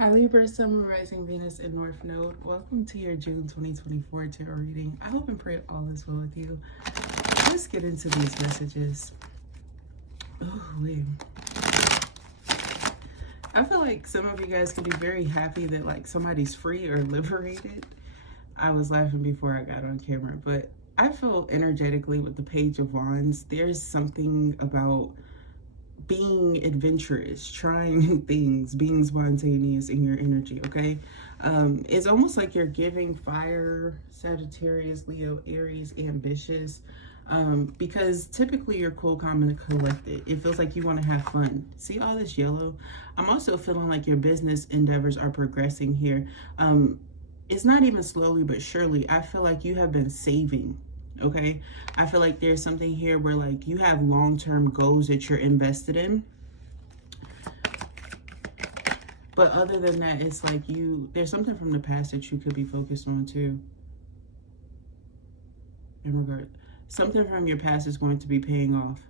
Hi Libra, Sun, Rising, Venus, and North Node. Welcome to your June 2024 tarot reading. I hope and pray all is well with you. Let's get into these messages. Oh, wait. I feel like some of you guys can be very happy that like somebody's free or liberated. I was laughing before I got on camera, but I feel energetically with the Page of Wands, there's something about being adventurous, trying new things, being spontaneous in your energy, okay? It's almost like you're giving fire, Sagittarius, Leo, Aries, ambitious, because typically you're cool, calm, and collected. It feels like you want to have fun. See all this yellow? I'm also feeling like your business endeavors are progressing here. It's not even slowly, but surely. I feel like you have been saving. Okay, I feel like there's something here where like you have long-term goals that you're invested in, but other than that, it's like there's something from the past that you could be focused on too. Something from your past is going to be paying off.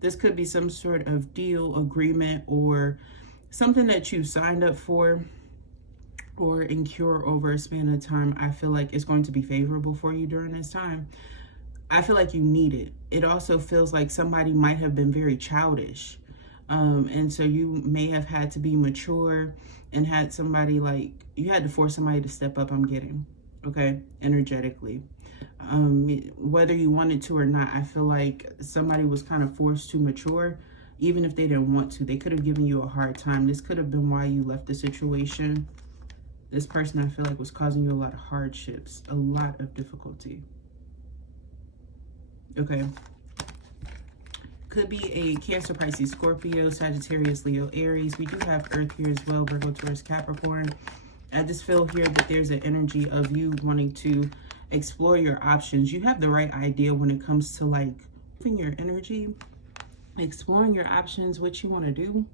This could be some sort of deal, agreement, or something that you signed up for or incur over a span of time. I feel like it's going to be favorable for you during this time. I feel like you need it. It also feels like somebody might have been very childish. And so you may have had to be mature and had somebody like, you had to force somebody to step up, I'm getting, okay, energetically. Whether you wanted to or not, I feel like somebody was kind of forced to mature, even if they didn't want to. They could have given you a hard time. This could have been why you left the situation. This person, I feel like, was causing you a lot of hardships, a lot of difficulty. Okay. Could be a Cancer, Pisces, Scorpio, Sagittarius, Leo, Aries. We do have Earth here as well, Virgo, Taurus, Capricorn. I just feel here that there's an energy of you wanting to explore your options. You have the right idea when it comes to like your energy, exploring your options, what you want to do.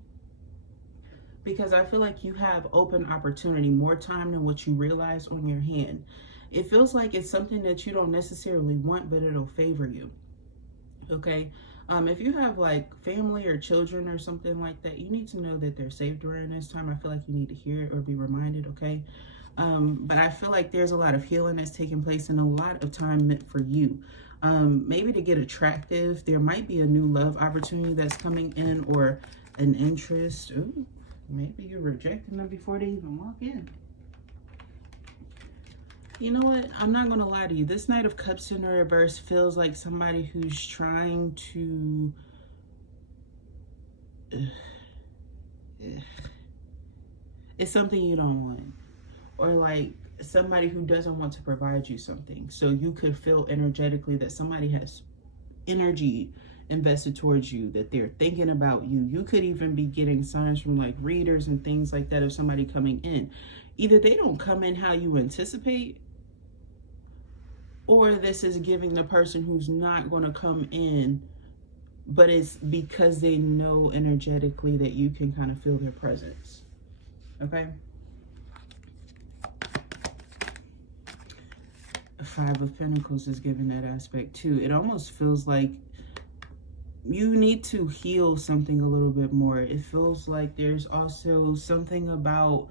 Because I feel like you have open opportunity, more time than what you realize on your hand. It feels like it's something that you don't necessarily want, but it'll favor you, okay? If you have like family or children or something like that, you need to know that they're safe during this time. I feel like you need to hear it or be reminded, okay? But I feel like there's a lot of healing that's taking place and a lot of time meant for you. Maybe to get attractive, there might be a new love opportunity that's coming in or an interest. Ooh. Maybe you're rejecting them before they even walk in. You know what? I'm not going to lie to you. This Knight of Cups in the reverse feels like somebody who's trying to... It's something you don't want. Or like somebody who doesn't want to provide you something. So you could feel energetically that somebody has energy invested towards you, that they're thinking about you. You could even be getting signs from like readers and things like that of somebody coming in. Either they don't come in how you anticipate, or this is giving the person who's not going to come in, but it's because they know energetically that you can kind of feel their presence. Okay? Five of Pentacles is giving that aspect too. It almost feels like you need to heal something a little bit more. It feels like there's also something about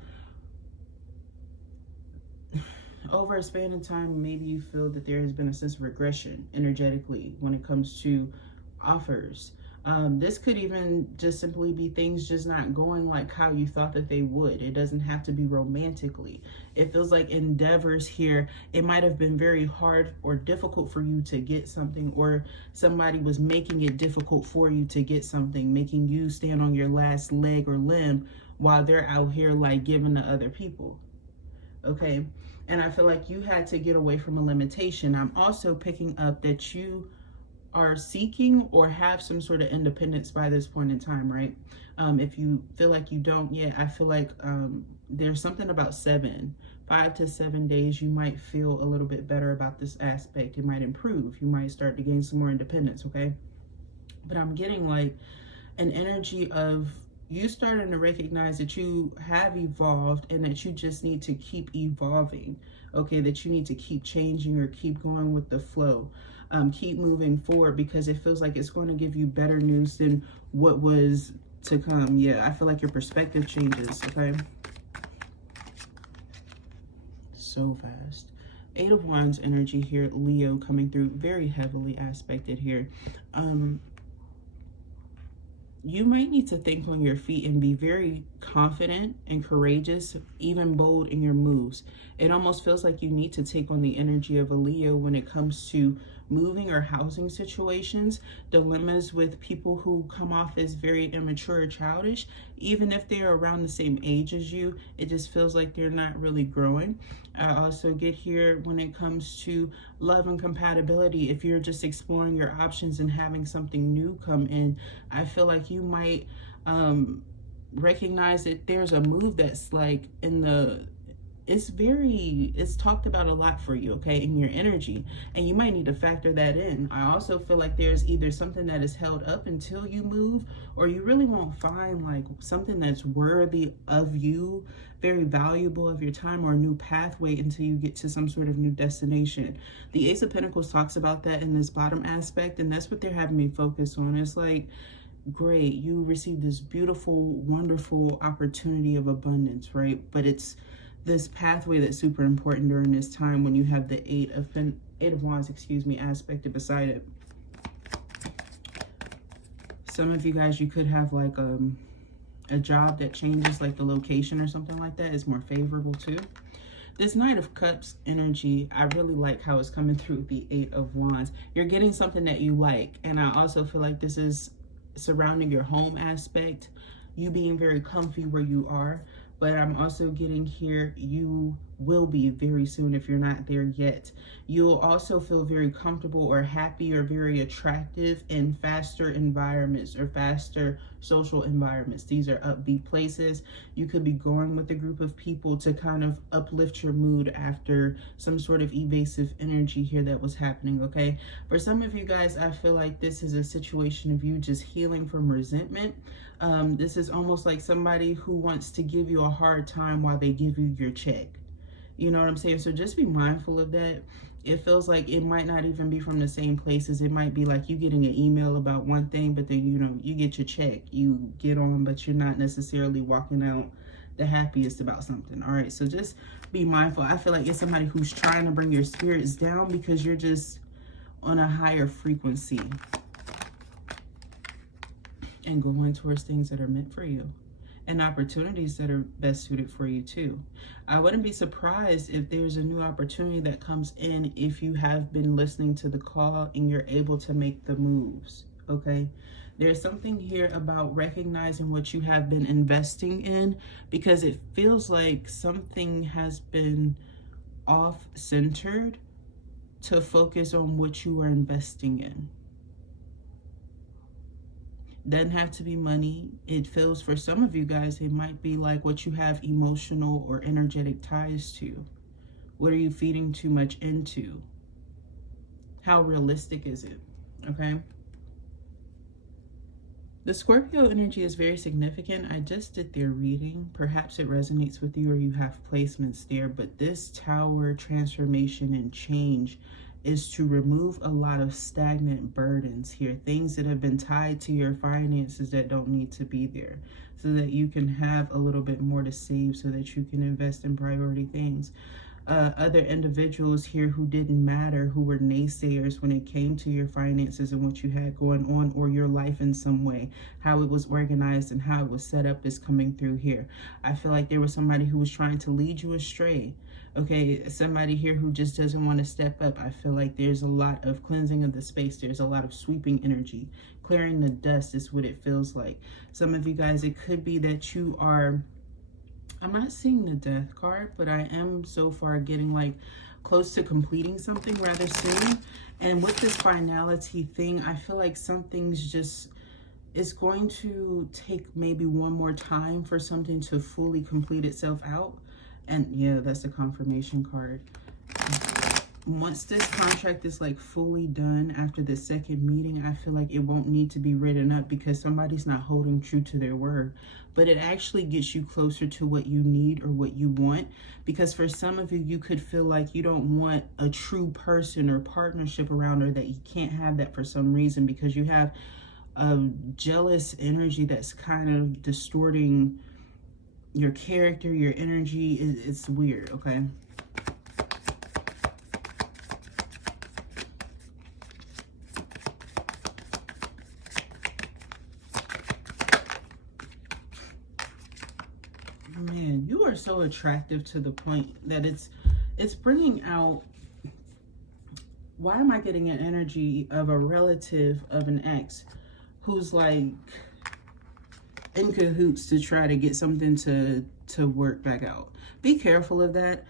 over a span of time, maybe you feel that there has been a sense of regression energetically when it comes to offers. This could even just simply be things just not going like how you thought that they would. It doesn't have to be romantically. It feels like endeavors here, it might have been very hard or difficult for you to get something, or somebody was making it difficult for you to get something, making you stand on your last leg or limb while they're out here like giving to other people. Okay? And I feel like you had to get away from a limitation. I'm also picking up that you are seeking or have some sort of independence by this point in time, right? If you feel like you don't yet, I feel like there's something about 5 to 7 days, you might feel a little bit better about this aspect. It might improve. You might start to gain some more independence, okay? But I'm getting like an energy of you starting to recognize that you have evolved and that you just need to keep evolving, okay? That you need to keep changing or keep going with the flow. Keep moving forward, because it feels like it's going to give you better news than what was to come. Yeah, I feel like your perspective changes, okay? so fast. Eight of Wands energy here, Leo coming through, very heavily aspected here. You might need to think on your feet and be very confident and courageous, even bold in your moves. It almost feels like you need to take on the energy of a Leo when it comes to moving or housing situations, dilemmas with people who come off as very immature or childish. Even if they're around the same age as you, it just feels like they're not really growing. I also get here when it comes to love and compatibility. If you're just exploring your options and having something new come in, I feel like you might recognize that there's a move that's like in the, it's talked about a lot for you, okay, in your energy, and you might need to factor that in. I also feel like there's either something that is held up until you move, or you really won't find like something that's worthy of you, very valuable of your time, or a new pathway until you get to some sort of new destination. The Ace of Pentacles talks about that in this bottom aspect, and that's what they're having me focus on. It's like, great, you received this beautiful, wonderful opportunity of abundance, right? But it's this pathway that's super important during this time when you have the Eight of Wands, aspected beside it. Some of you guys, you could have like a job that changes, like the location or something like that is more favorable too. This Knight of Cups energy, I really like how it's coming through the Eight of Wands. You're getting something that you like, and I also feel like this is surrounding your home aspect, you being very comfy where you are. But I'm also getting here, you will be very soon if you're not there yet. You'll also feel very comfortable or happy or very attractive in faster environments or faster social environments. These are upbeat places. You could be going with a group of people to kind of uplift your mood after some sort of evasive energy here that was happening, okay? For some of you guys, I feel like this is a situation of you just healing from resentment. This is almost like somebody who wants to give you a hard time while they give you your check. You know what I'm saying? So just be mindful of that. It feels like it might not even be from the same places. It might be like you getting an email about one thing, but then, you know, you get your check, you get on, but you're not necessarily walking out the happiest about something. All right, so just be mindful. I feel like it's somebody who's trying to bring your spirits down because you're just on a higher frequency and going towards things that are meant for you and opportunities that are best suited for you too. I wouldn't be surprised if there's a new opportunity that comes in if you have been listening to the call and you're able to make the moves, okay? There's something here about recognizing what you have been investing in, because it feels like something has been off-centered to focus on what you are investing in. Doesn't have to be money. It feels for some of you guys, it might be like what you have emotional or energetic ties to. What are you feeding too much into? How realistic is it? Okay. The Scorpio energy is very significant. I just did their reading. Perhaps it resonates with you or you have placements there, but this Tower transformation and change is to remove a lot of stagnant burdens here, things that have been tied to your finances that don't need to be there, so that you can have a little bit more to save so that you can invest in priority things. Other individuals here who didn't matter, who were naysayers when it came to your finances and what you had going on, or your life in some way, how it was organized and how it was set up, is coming through here. I feel like there was somebody who was trying to lead you astray. Okay, somebody here who just doesn't want to step up. I feel like there's a lot of cleansing of the space. There's a lot of sweeping energy. Clearing the dust is what it feels like. Some of you guys, it could be that you are, I'm not seeing the Death card, but I am so far getting like close to completing something rather soon. And with this finality thing, I feel like something's just, it's going to take maybe one more time for something to fully complete itself out. And yeah, that's the confirmation card. Once this contract is like fully done after the second meeting, I feel like it won't need to be written up because somebody's not holding true to their word. But it actually gets you closer to what you need or what you want. Because for some of you, you could feel like you don't want a true person or partnership around, or that you can't have that for some reason because you have a jealous energy that's kind of distorting your character, your energy. It's weird, okay? Man, you are so attractive to the point that it's bringing out, why am I getting an energy of a relative of an ex who's like in cahoots to try to get something to work back out? Be careful of that.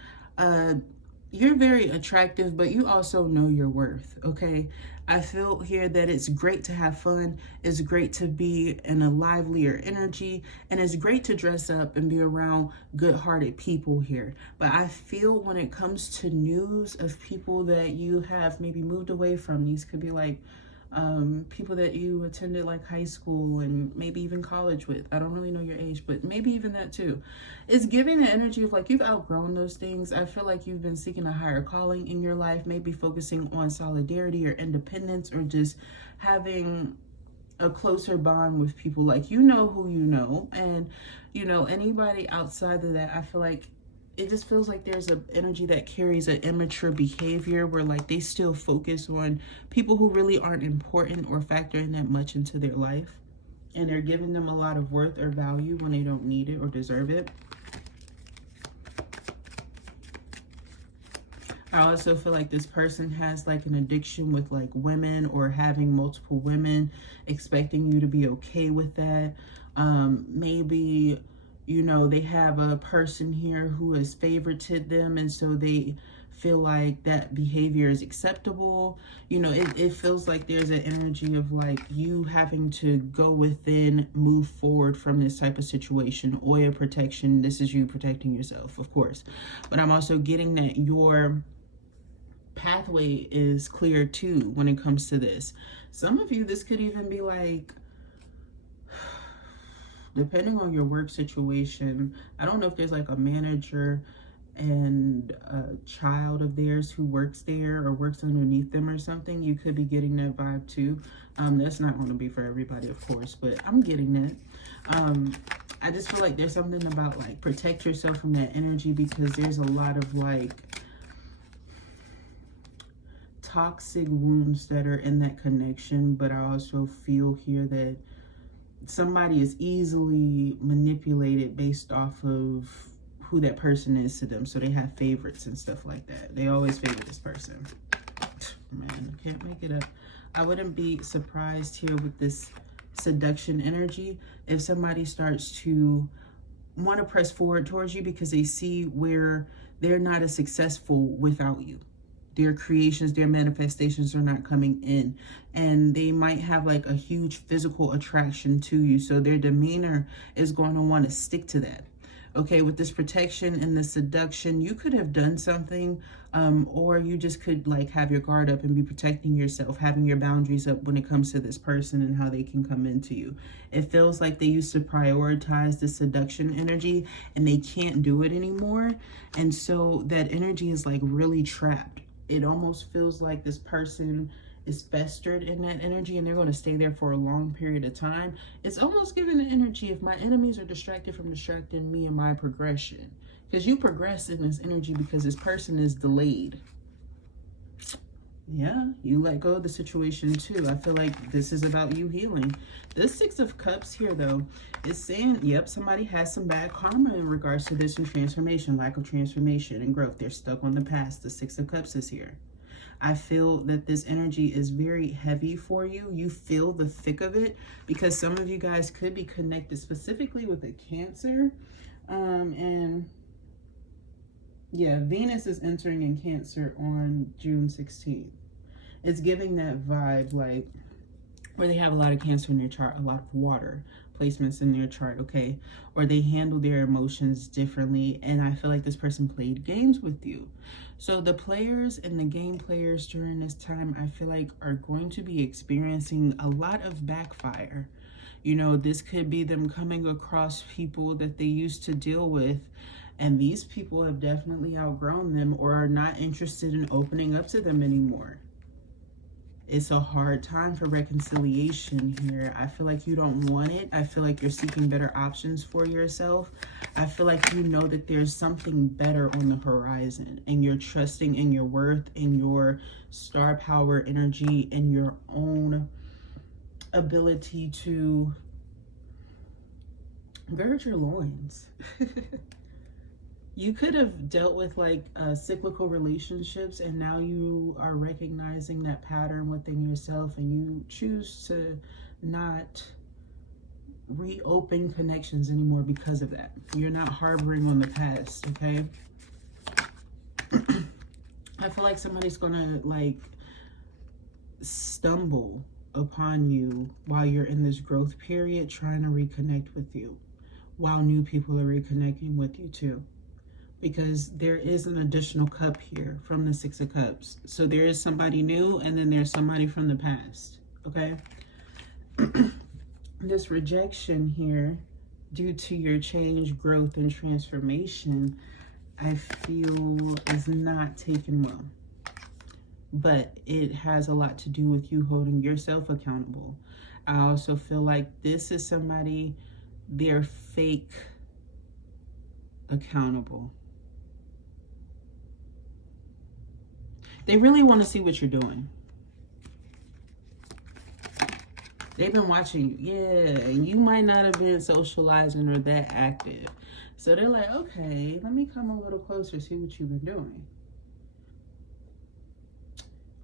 You're very attractive, but you also know your worth, okay? I feel here that it's great to have fun, it's great to be in a livelier energy, and it's great to dress up and be around good-hearted people here. But I feel when it comes to news of people that you have maybe moved away from, these could be like people that you attended like high school and maybe even college with. I don't really know your age, but maybe even that too. It's giving the energy of like you've outgrown those things. I feel like you've been seeking a higher calling in your life, maybe focusing on solidarity or independence, or just having a closer bond with people. Like, you know who you know, and you know anybody outside of that, I feel like it just feels like there's an energy that carries an immature behavior where like they still focus on people who really aren't important or factoring that much into their life, and they're giving them a lot of worth or value when they don't need it or deserve it. I also feel like this person has like an addiction with like women, or having multiple women, expecting you to be okay with that. Maybe, you know, they have a person here who has favorited them, and so they feel like that behavior is acceptable. You know, it feels like there's an energy of like you having to go within, move forward from this type of situation. Oya protection, this is you protecting yourself, of course. But I'm also getting that your pathway is clear too when it comes to this. Some of you, this could even be like, depending on your work situation, I don't know if there's like a manager and a child of theirs who works there or works underneath them or something. You could be getting that vibe too. That's not going to be for everybody, of course, but I'm getting that. I just feel like there's something about like protect yourself from that energy, because there's a lot of like toxic wounds that are in that connection. But I also feel here that somebody is easily manipulated based off of who that person is to them. So they have favorites and stuff like that. They always favor this person. Man, I can't make it up. I wouldn't be surprised here with this seduction energy if somebody starts to want to press forward towards you because they see where they're not as successful without you. Their creations, their manifestations are not coming in, and they might have like a huge physical attraction to you. So their demeanor is going to want to stick to that. Okay, with this protection and the seduction, you could have done something, or you just could like have your guard up and be protecting yourself, having your boundaries up when it comes to this person and how they can come into you. It feels like they used to prioritize the seduction energy and they can't do it anymore. And so that energy is like really trapped. It almost feels like this person is festered in that energy and they're going to stay there for a long period of time. It's almost giving the energy if my enemies are distracted from distracting me in my progression. Because you progress in this energy because this person is delayed. Yeah, you let go of the situation too. I feel like this is about you healing. This Six of Cups here, though, is saying, yep, somebody has some bad karma in regards to this and transformation, lack of transformation and growth. They're stuck on the past. The Six of Cups is here. I feel that this energy is very heavy for you. You feel the thick of it because some of you guys could be connected specifically with a Cancer. And yeah, Venus is entering in Cancer on June 16th. It's giving that vibe like where they have a lot of Cancer in their chart, a lot of water placements in their chart, okay? Or they handle their emotions differently. And I feel like this person played games with you. So the players and the game players during this time, I feel like are going to be experiencing a lot of backfire. You know, this could be them coming across people that they used to deal with, and these people have definitely outgrown them or are not interested in opening up to them anymore. It's a hard time for reconciliation here. I feel like you don't want it. I feel like you're seeking better options for yourself. I feel like you know that there's something better on the horizon, and you're trusting in your worth, in your star power energy, and your own ability to gird your loins. You could have dealt with like cyclical relationships, and now you are recognizing that pattern within yourself, and you choose to not reopen connections anymore because of that. You're not harboring on the past, okay? I feel like somebody's gonna like stumble upon you while you're in this growth period, trying to reconnect with you, while new people are reconnecting with you too. Because there is an additional cup here from the Six of Cups. So there is somebody new, and then there's somebody from the past, okay? This rejection here, due to your change, growth, and transformation, I feel is not taken well. But it has a lot to do with you holding yourself accountable. I also feel like this is somebody, they're fake accountable. They really want to see what you're doing. They've been watching you. Yeah, you might not have been socializing or that active. So they're like, okay, let me come a little closer, see what you've been doing.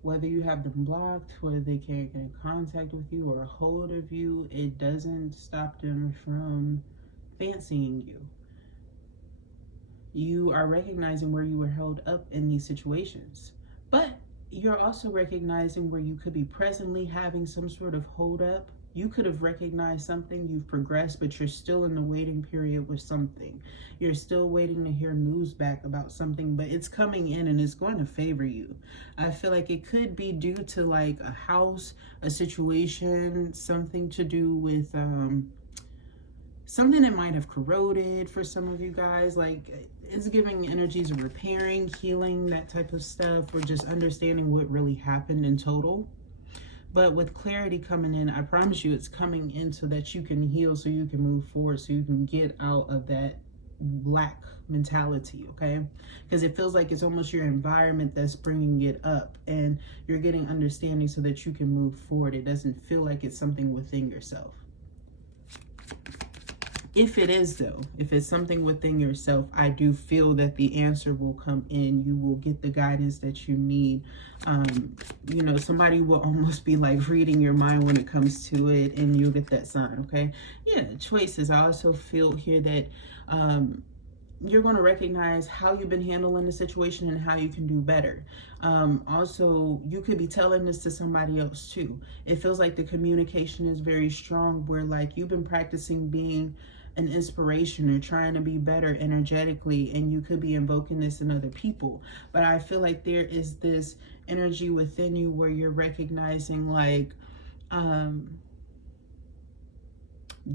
Whether you have them blocked, whether they can't get in contact with you or a hold of you, it doesn't stop them from fancying you. You are recognizing where you were held up in these situations. But you're also recognizing where you could be presently having some sort of hold up. You could have recognized something, you've progressed, but you're still in the waiting period with something. You're still waiting to hear news back about something, but it's coming in and it's going to favor you. I feel like it could be due to like a house, a situation, something to do with something that might have corroded for some of you guys. Like, it's giving energies of repairing, healing, that type of stuff, or just understanding what really happened in total. But with clarity coming in, I promise you it's coming in so that you can heal, so you can move forward, so you can get out of that lack mentality, okay? Because it feels like it's almost your environment that's bringing it up, and you're getting understanding so that you can move forward. It doesn't feel like it's something within yourself. If it is, though, if it's something within yourself, I do feel that the answer will come in. You will get the guidance that you need. You know, somebody will almost be like reading your mind when it comes to it, and you'll get that sign, okay? Yeah, choices. I also feel here that you're going to recognize how you've been handling the situation and how you can do better. Also, you could be telling this to somebody else too. It feels like the communication is very strong, where like you've been practicing being an inspiration or trying to be better energetically, and you could be invoking this in other people. But I feel like there is this energy within you where you're recognizing like,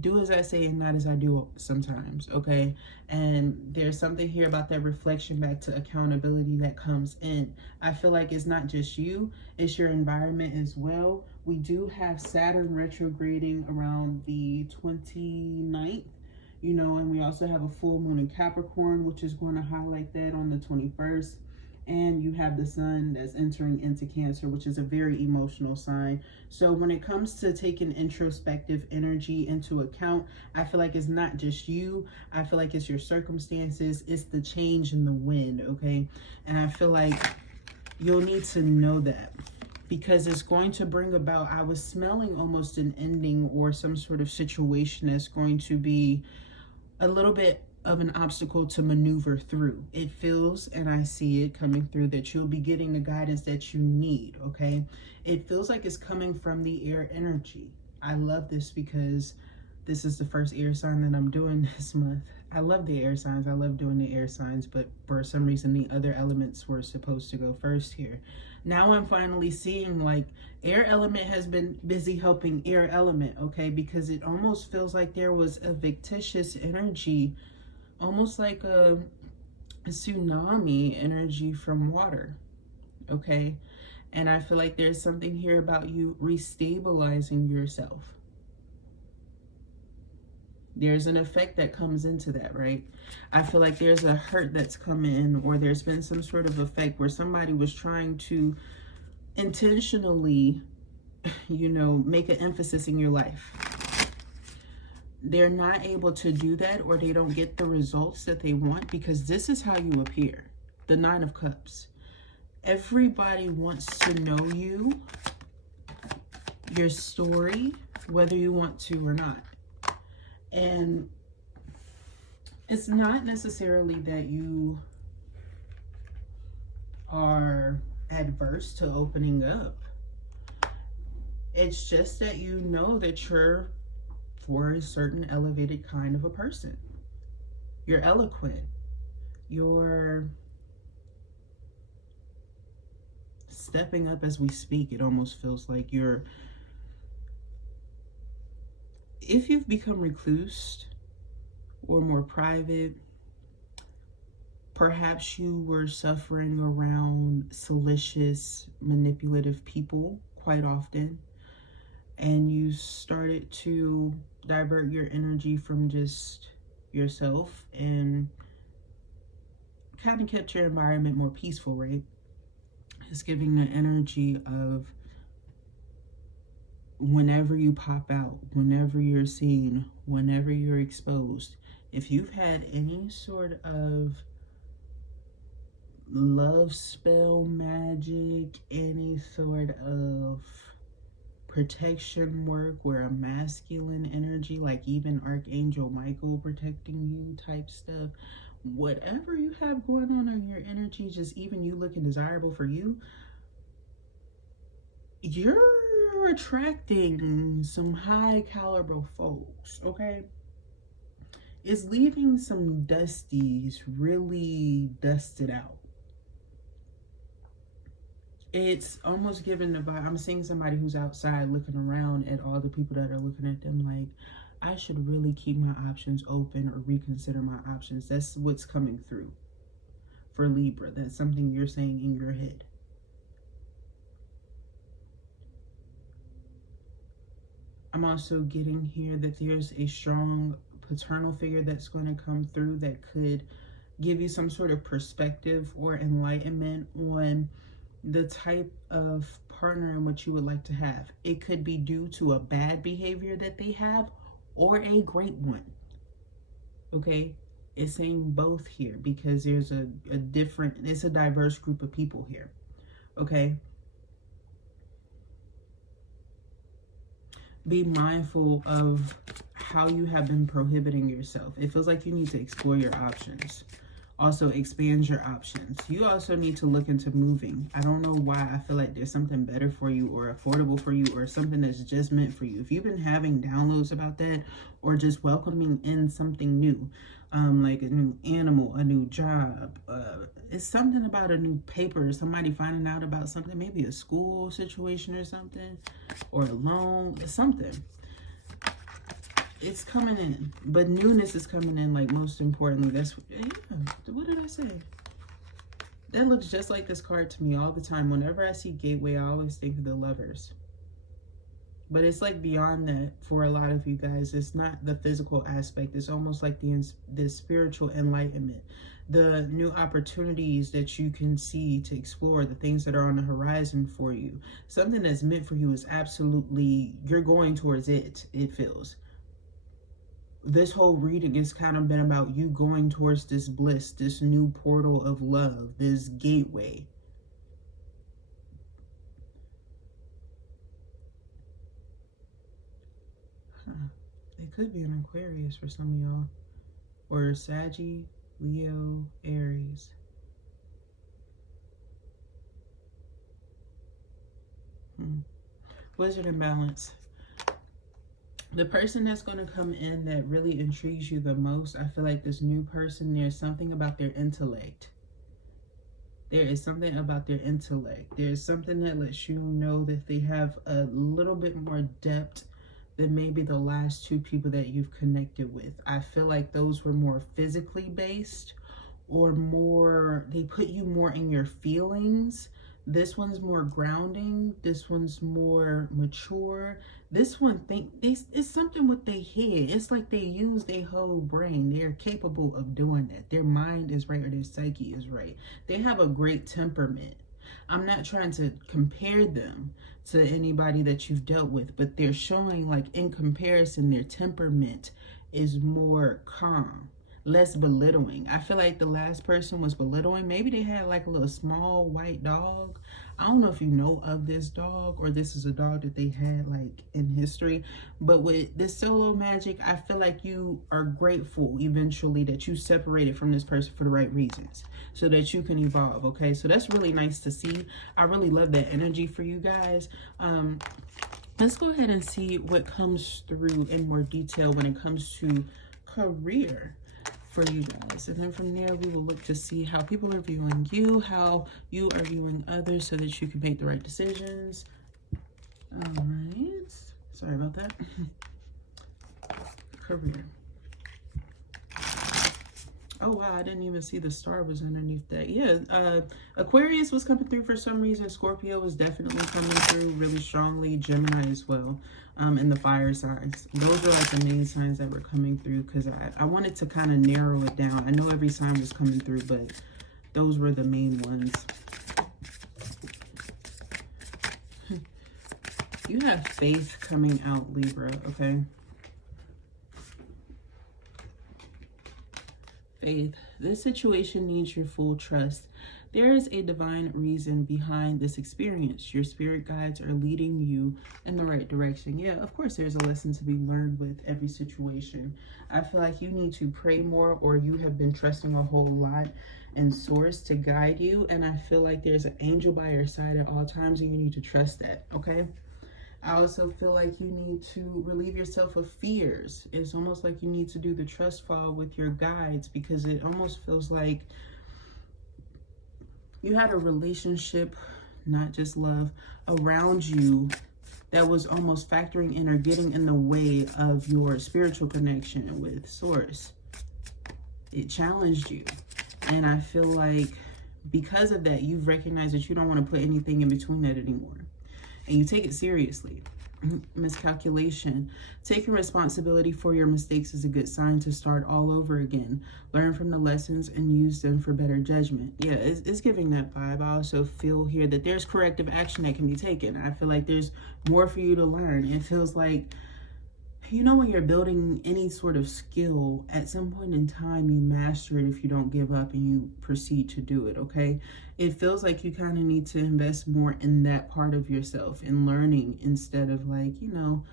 do as I say and not as I do sometimes, okay? And there's something here about that reflection back to accountability that comes in. I feel like it's not just you, it's your environment as well. We do have Saturn retrograding around the 29th, you know, and we also have a full moon in Capricorn, which is going to highlight that on the 21st. And you have the sun that's entering into Cancer, which is a very emotional sign. So when it comes to taking introspective energy into account, I feel like it's not just you. I feel like it's your circumstances. It's the change in the wind, okay? And I feel like you'll need to know that, because it's going to bring about, I was smelling almost an ending or some sort of situation that's going to be a little bit of an obstacle to maneuver through. It feels, and I see it coming through, that you'll be getting the guidance that you need, okay? It feels like it's coming from the air energy. I love this because this is the first air sign that I'm doing this month. I love the air signs. I love doing the air signs, but for some reason the other elements were supposed to go first here. Now I'm finally seeing like air element has been busy helping air element, okay? Because it almost feels like there was a fictitious energy, almost like a tsunami energy from water, okay? And I feel like there's something here about you restabilizing yourself. There's an effect that comes into that, right? I feel like there's a hurt that's come in, or there's been some sort of effect where somebody was trying to intentionally, you know, make an emphasis in your life. they're not able to do that, or they don't get the results that they want, because this is how you appear. The Nine of Cups. Everybody wants to know you, your story, whether you want to or not. And it's not necessarily that you are adverse to opening up. It's just that you know that you're for a certain elevated kind of a person. You're eloquent. You're stepping up as we speak. It almost feels like you're, if you've become recluse or more private, perhaps you were suffering around salacious, manipulative people quite often, and you started to divert your energy from just yourself and kind of kept your environment more peaceful, right? It's giving the energy of whenever you pop out, whenever you're seen, whenever you're exposed, if you've had any sort of love spell magic, any sort of protection work where a masculine energy, like even Archangel Michael protecting you type stuff, whatever you have going on in your energy, just even you looking desirable for you, you're attracting some high caliber folks, okay? It's leaving some dusties really dusted out. It's almost giving the vibe. I'm seeing somebody who's outside looking around at all the people that are looking at them like, I should really keep my options open or reconsider my options. That's what's coming through for Libra. That's something you're saying in your head. I'm also getting here that there's a strong paternal figure that's going to come through that could give you some sort of perspective or enlightenment on the type of partner in which you would like to have. It could be due to a bad behavior that they have or a great one. Okay? It's saying both here because there's a different, it's a diverse group of people here. Okay? Be mindful of how you have been prohibiting yourself. It feels like you need to explore your options. Also, expand your options. You also need to look into moving. I don't know why I feel like there's something better for you or affordable for you or something that's just meant for you. If you've been having downloads about that or just welcoming in something new, like a new animal, a new job, it's something about a new paper, somebody finding out about something, maybe a school situation or something, or a loan, something. It's coming in, but newness is coming in. Like, most importantly, that's, yeah, what did I say? That looks just like this card to me all the time. Whenever I see Gateway, I always think of the Lovers. But it's like beyond that for a lot of you guys. It's not the physical aspect. It's almost like the spiritual enlightenment, the new opportunities that you can see to explore, the things that are on the horizon for you. Something that's meant for you is absolutely, you're going towards it, it feels. This whole reading has kind of been about you going towards this bliss, this new portal of love, this gateway. It could be an Aquarius for some of y'all. Or Saggy, Leo, Aries. Wizard in Balance. The person that's going to come in that really intrigues you the most, I feel like this new person, there's something about their intellect. There is something about their intellect. There's something that lets you know that they have a little bit more depth than maybe the last two people that you've connected with. I feel like those were more physically based or more, they put you more in your feelings. This one's more grounding. This one's more mature. This one, it's something with their head. It's like they use their whole brain. They're capable of doing that. Their mind is right or their psyche is right. They have a great temperament. I'm not trying to compare them to anybody that you've dealt with, but they're showing, like, in comparison, their temperament is more calm, less belittling. I feel like the last person was belittling. Maybe they had like a little small white dog. I don't know if you know of this dog, or this is a dog that they had like in history. But with this solo magic, I feel like you are grateful eventually that you separated from this person for the right reasons, so that you can evolve. Okay, so that's really nice to see. I really love that energy for you guys. Let's go ahead and see what comes through in more detail when it comes to career for you guys. And then from there, we will look to see how people are viewing you, how you are viewing others, so that you can make the right decisions. All right. Sorry about that. Career. Oh, wow. I didn't even see the star was underneath that. Yeah. Aquarius was coming through for some reason. Scorpio was definitely coming through really strongly. Gemini as well. And the fire signs. Those are like the main signs that were coming through, because I wanted to kind of narrow it down. I know every sign was coming through, but those were the main ones. You have faith coming out, Libra, okay? Faith. This situation needs your full trust. There is a divine reason behind this experience. Your spirit guides are leading you in the right direction. Yeah, of course, there's a lesson to be learned with every situation. I feel like you need to pray more, or you have been trusting a whole lot in source to guide you. And I feel like there's an angel by your side at all times, and you need to trust that, okay? I also feel like you need to relieve yourself of fears. It's almost like you need to do the trust fall with your guides, because it almost feels like you had a relationship, not just love, around you that was almost factoring in or getting in the way of your spiritual connection with source. It challenged you. And I feel like because of that, you've recognized that you don't want to put anything in between that anymore. And you take it seriously. Miscalculation. Taking responsibility for your mistakes is a good sign to start all over again. Learn from the lessons and use them for better judgment. Yeah, it's giving that vibe. I also feel here that there's corrective action that can be taken. I feel like there's more for you to learn. It feels like, you know, when you're building any sort of skill, at some point in time, you master it if you don't give up and you proceed to do it, okay? It feels like you kind of need to invest more in that part of yourself, in learning, instead of like, you know,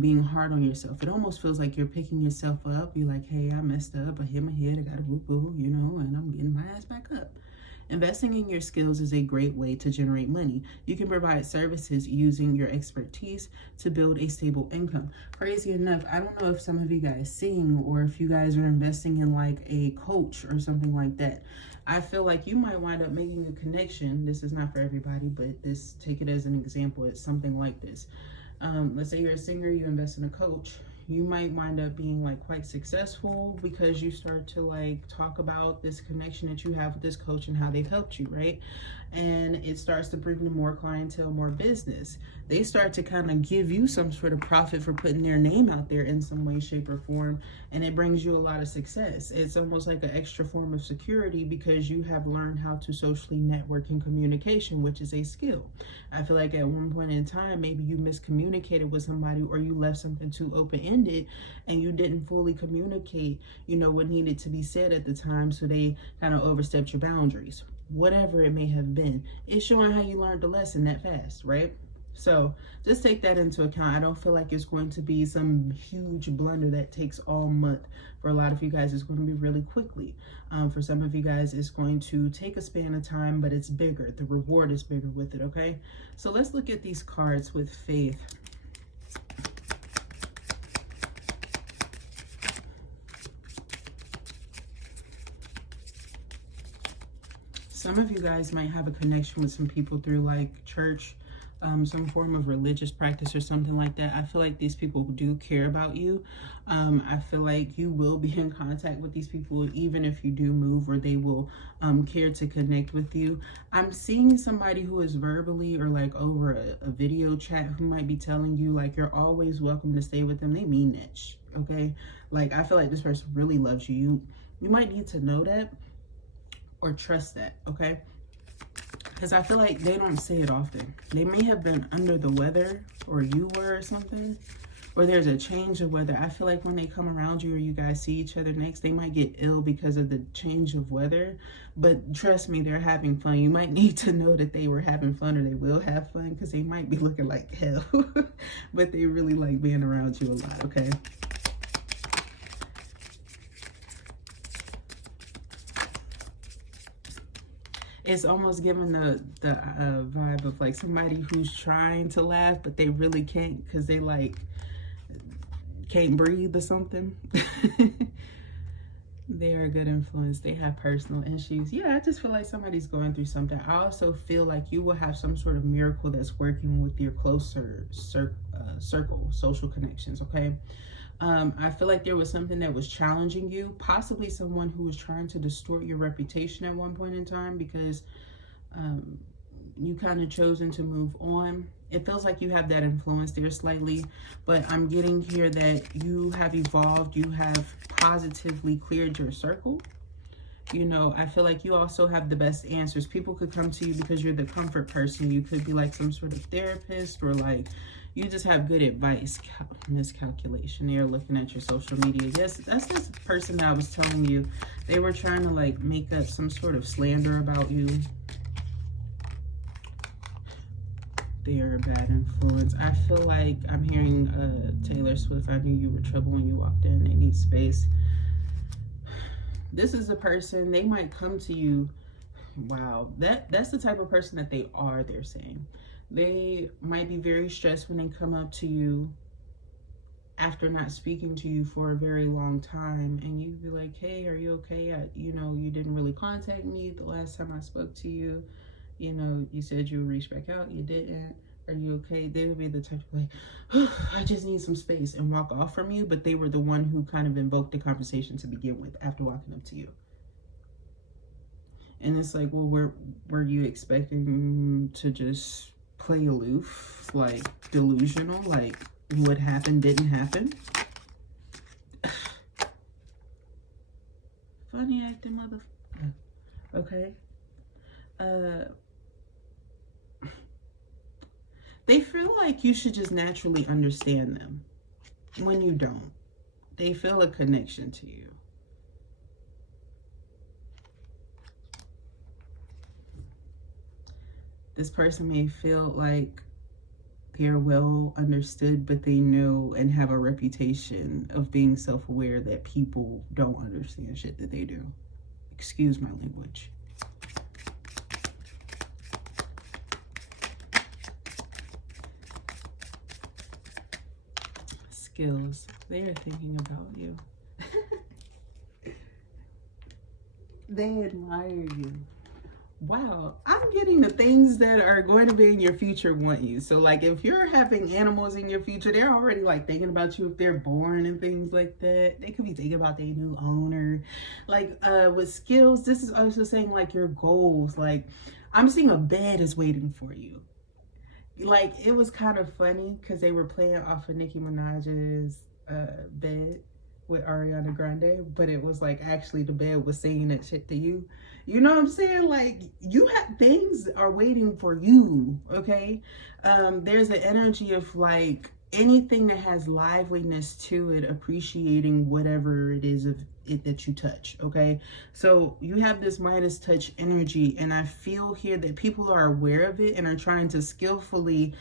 being hard on yourself. It almost feels like you're picking yourself up. You're like, hey, I messed up. I hit my head. I got a boo-boo, you know, and I'm getting my ass back up. Investing in your skills is a great way to generate money. You can provide services using your expertise to build a stable income. Crazy enough, I don't know if some of you guys sing, or if you guys are investing in like a coach or something like that. I feel like you might wind up making a connection. This is not for everybody, but take it as an example. It's something like this. Let's say you're a singer, you invest in a coach. You might wind up being like quite successful because you start to like talk about this connection that you have with this coach and how they've helped you, right? And it starts to bring them more clientele, more business. They start to kind of give you some sort of profit for putting their name out there in some way, shape, or form. And it brings you a lot of success. It's almost like an extra form of security, because you have learned how to socially network in communication, which is a skill. I feel like at one point in time, maybe you miscommunicated with somebody, or you left something too open-ended and you didn't fully communicate, you know, what needed to be said at the time. So they kind of overstepped your boundaries. Whatever it may have been, it's showing how you learned the lesson that fast, right? So just take that into account. I don't feel like it's going to be some huge blunder that takes all month. For a lot of you guys, it's going to be really quickly. For some of you guys, it's going to take a span of time, but it's bigger. The reward is bigger with it, okay? So let's look at these cards with faith. Some of you guys might have a connection with some people through like church, some form of religious practice or something like that. I feel like these people do care about you. I feel like you will be in contact with these people even if you do move, or they will care to connect with you. I'm seeing somebody who is verbally or like over a video chat who might be telling you like you're always welcome to stay with them. They mean that, okay? Like, I feel like this person really loves you. You might need to know that or trust that, okay? Because I feel like they don't say it often. They may have been under the weather, or you were or something, or there's a change of weather. I feel like when they come around you or you guys see each other next, they might get ill because of the change of weather. But trust me, they're having fun. You might need to know that they were having fun, or they will have fun, because they might be looking like hell. But they really like being around you a lot, okay? It's almost giving the vibe of like somebody who's trying to laugh, but they really can't because they like can't breathe or something. They are a good influence. They have personal issues. Yeah, I just feel like somebody's going through something. I also feel like you will have some sort of miracle that's working with your closer circle, social connections, okay? I feel like there was something that was challenging you, possibly someone who was trying to distort your reputation at one point in time, because you kind of chosen to move on. It feels like you have that influence there slightly, but I'm getting here that you have evolved. You have positively cleared your circle. You know, I feel like you also have the best answers. People could come to you because you're the comfort person. You could be like some sort of therapist, or like you just have good advice. Miscalculation. They're looking at your social media. Yes, that's this person that I was telling you. They were trying to like make up some sort of slander about you. They are a bad influence. I feel like I'm hearing Taylor Swift. I knew you were trouble when you walked in. They need space. This is a person, they might come to you. Wow, that's the type of person that they are, they're saying. They might be very stressed when they come up to you after not speaking to you for a very long time, and you'd be like, hey, are you okay? You know, you didn't really contact me the last time I spoke to you. You know, you said you would reach back out, you didn't. Are you okay? They would be the type of like, oh, I just need some space, and walk off from you. But they were the one who kind of invoked the conversation to begin with after walking up to you. And it's like, well, were you expecting to just play aloof, like delusional, like what happened didn't happen? Funny acting motherfucker. Okay. They feel like you should just naturally understand them when you don't. They feel a connection to you. This person may feel like they're well understood, but they know and have a reputation of being self-aware that people don't understand shit that they do. Excuse my language. Skills. They are thinking about you. They admire you. Wow, I'm getting the things that are going to be in your future want you. So like if you're having animals in your future, they're already like thinking about you if they're born and things like that. They could be thinking about their new owner. Like with skills, this is also saying like your goals. Like I'm seeing a bed is waiting for you. Like it was kind of funny because they were playing off of Nicki Minaj's bed with Ariana Grande, but it was like actually the bed was saying that shit to you. You know what I'm saying? Like you have things are waiting for you, okay? There's an energy of like anything that has liveliness to it, appreciating whatever it is of it that you touch, okay? So you have this Midas touch energy, and I feel here that people are aware of it and are trying to skillfully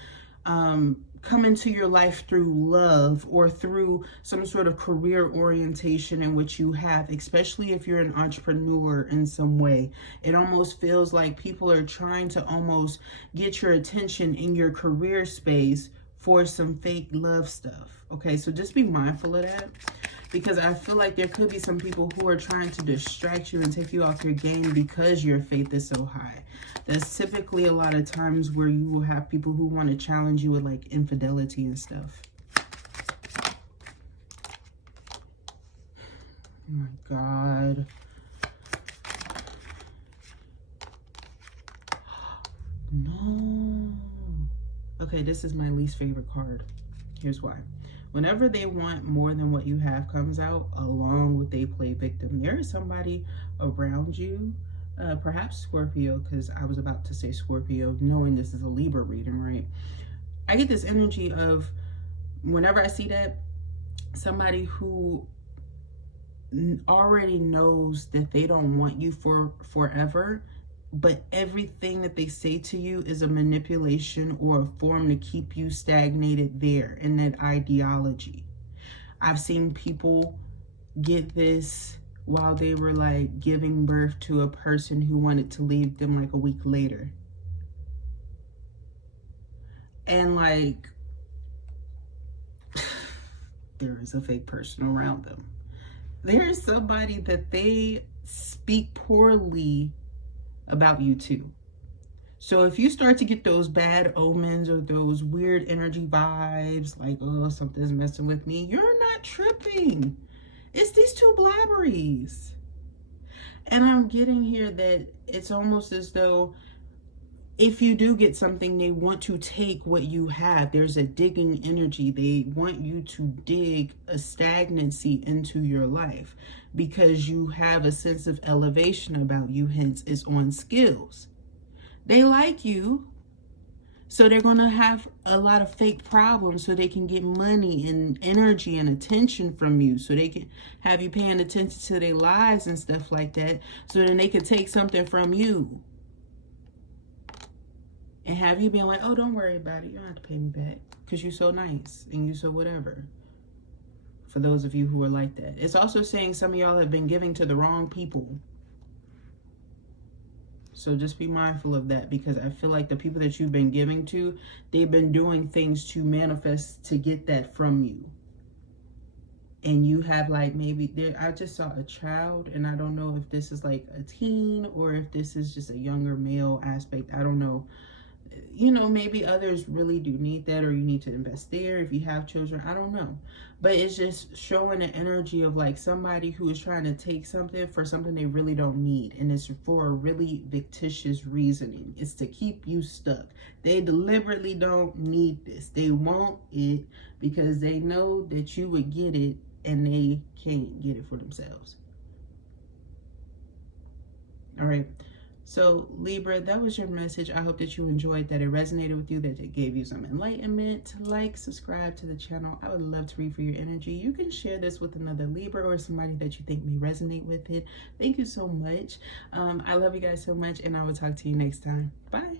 come into your life through love or through some sort of career orientation in which you have, especially if you're an entrepreneur in some way. It almost feels like people are trying to almost get your attention in your career space for some fake love stuff. Okay, so just be mindful of that, because I feel like there could be some people who are trying to distract you and take you off your game because your faith is so high. That's typically a lot of times where you will have people who want to challenge you with like infidelity and stuff. Oh my God. No. Okay, this is my least favorite card. Here's why. Whenever they want more than what you have comes out, along with they play victim, there is somebody around you, perhaps Scorpio, because I was about to say Scorpio, knowing this is a Libra reading, right? I get this energy of whenever I see that, somebody who already knows that they don't want you for forever, but everything that they say to you is a manipulation or a form to keep you stagnated there in that ideology. I've seen people get this while they were like giving birth to a person who wanted to leave them like a week later. And like, there is a fake person around them. There's somebody that they speak poorly about you too. So if you start to get those bad omens or those weird energy vibes, like, oh, something's messing with me, you're not tripping. It's these two blabberies. And I'm getting here that it's almost as though if you do get something, they want to take what you have. There's a digging energy. They want you to dig a stagnancy into your life because you have a sense of elevation about you, hence it's on skills. They like you, so they're going to have a lot of fake problems so they can get money and energy and attention from you, so they can have you paying attention to their lives and stuff like that, so then they can take something from you and have you being like, oh, don't worry about it. You don't have to pay me back because you're so nice and you're so whatever. For those of you who are like that. It's also saying some of y'all have been giving to the wrong people. So just be mindful of that, because I feel like the people that you've been giving to, they've been doing things to manifest to get that from you. And you have like maybe there, I just saw a child, and I don't know if this is like a teen or if this is just a younger male aspect. I don't know. You know, maybe others really do need that, or you need to invest there if you have children. I don't know. But it's just showing the energy of like somebody who is trying to take something for something they really don't need. And it's for a really fictitious reasoning. It's to keep you stuck. They deliberately don't need this. They want it because they know that you would get it and they can't get it for themselves. All right. So Libra, that was your message. I hope that you enjoyed, that it resonated with you, that it gave you some enlightenment. Like, subscribe to the channel. I would love to read for your energy. You can share this with another Libra or somebody that you think may resonate with it. Thank you so much. I love you guys so much, and I will talk to you next time. Bye.